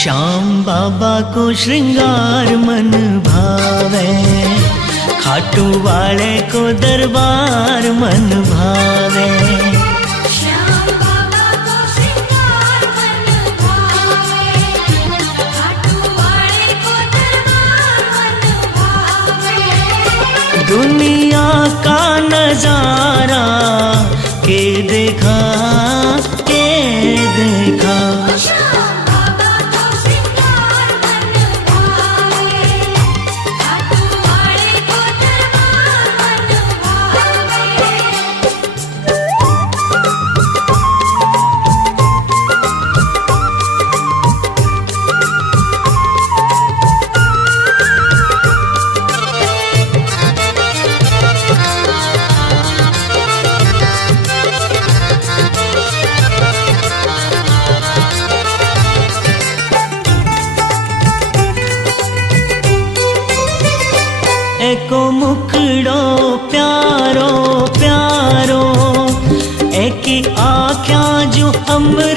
श्याम बाबा को श्रृंगार मन भावे, खाटू वाले को दरबार मन भावे। श्याम बाबा को श्रृंगार मन भावे, खाटू वाले को दरबार मन भावे। दुनिया का नजारा के देखा, के देखा। श्याम बाबा को श्रृंगार मन भावे, खाटू वाले को दरबार मन भावे। एको मुखड़ो प्यारो प्यारो, एकी आँख्यां जो अमृत